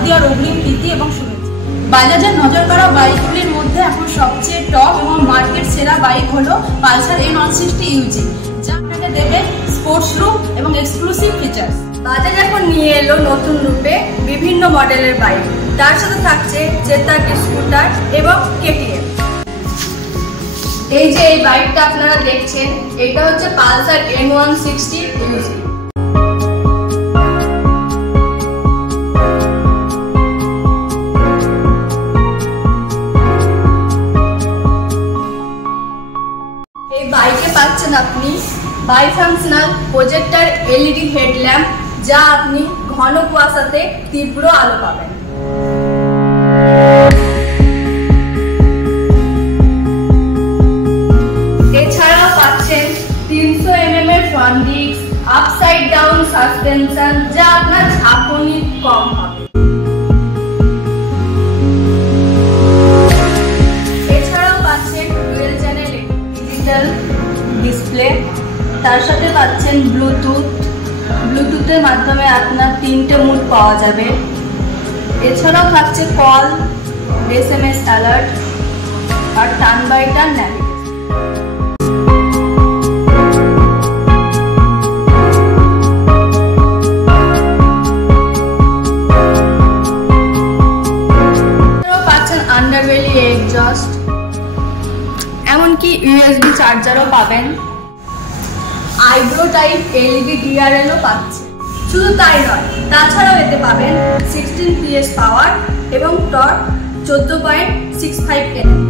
শারদীয়ার অগ্রিম প্রীতি এবং শুভেচ্ছা। বাজাজের নজর কাড়া বাইকগুলির মধ্যে এখন সবচেয়ে টপ এবং মার্কেট সেরা বাইক হলো পালসার N160 UG, যা আপনাকে দেবে স্পোর্টস লুক এবং এক্সক্লুসিভ ফিচার্স। বাজাজ এখন নিয়ে এলো নতুন রূপে বিভিন্ন মডেলের বাইক, তার সাথে থাকছে চেতক স্কুটার এবং KTM। এই যে এই বাইকটা আপনারা দেখছেন, এটা হচ্ছে পালসার N160 UG। এই বাইকে পাচ্ছেন আপনি বাইফাংশনাল প্রজেক্টর LED হেডল্যাম্প, যা আপনি ঘন কুয়াশাতে তীব্র আলো পাবেন। এছাড়াও পাচ্ছেন 300 mm এর front disc, upside down suspension, যা আপনার ঝাঁকুনি কম হবে। এছাড়াও পাচ্ছেন ডুয়েল চ্যানেল ডিজিটাল ডিসপ্লে, তার সাথে পাচ্ছেন ব্লুটুথের মাধ্যমে আপনার 3টে মুড পাওয়া যাবে। এছাড়াও থাকছে কল, SMS অ্যালার্ট আর টার্ন বাই টার্ন ন্যাভিগেশন। পাচ্ছেন আন্ডারবেলি এক্সজস্ট, এমনকি USB চার্জারও পাবেন। আইব্রো টাইপ LED DRL ও পাচ্ছে। শুধু তাই নয়, তাছাড়াও এতে পাবেন 16 PS পাওয়ার এবং টর্ক 14.65 Nm।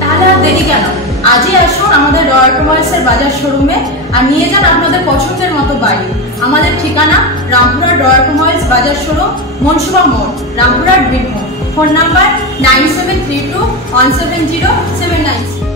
তাহলে আর দেরি কেন, আজই আসুন আমাদের রয় অটোমোবাইলসের বাজার শোরুমে আর নিয়ে যান আপনাদের পছন্দের মতো বাইক। আমাদের ঠিকানা রামপুরহাট রয় অটোমোবাইলস বাজার শোরুম, মনসুবা মোড়, রামপুরহাট, বীরভূম। Phone number 9732170796।